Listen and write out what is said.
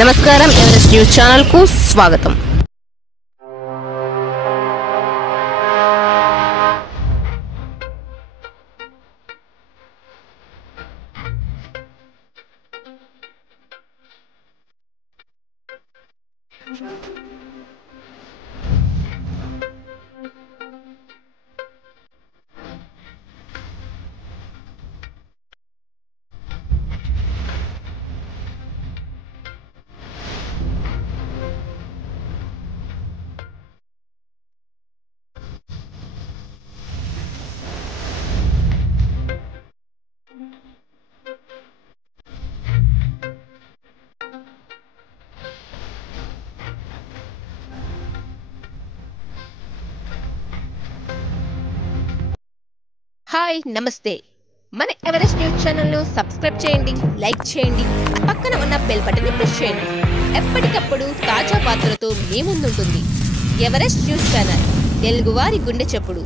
నమస్కారం, Everest news channel కు స్వాగతం. హాయ్, నమస్తే. మన ఎవరెస్ట్ న్యూస్ ఛానల్ను సబ్స్క్రైబ్ చేయండి, లైక్ చేయండి, పక్కన ఉన్న బెల్ బటన్ని ప్రెస్ చేయండి. ఎప్పటికప్పుడు తాజా వార్తలతో మీ ముందుంటుంది ఎవరెస్ట్ న్యూస్ ఛానల్, తెలుగువారి గుండె చప్పుడు.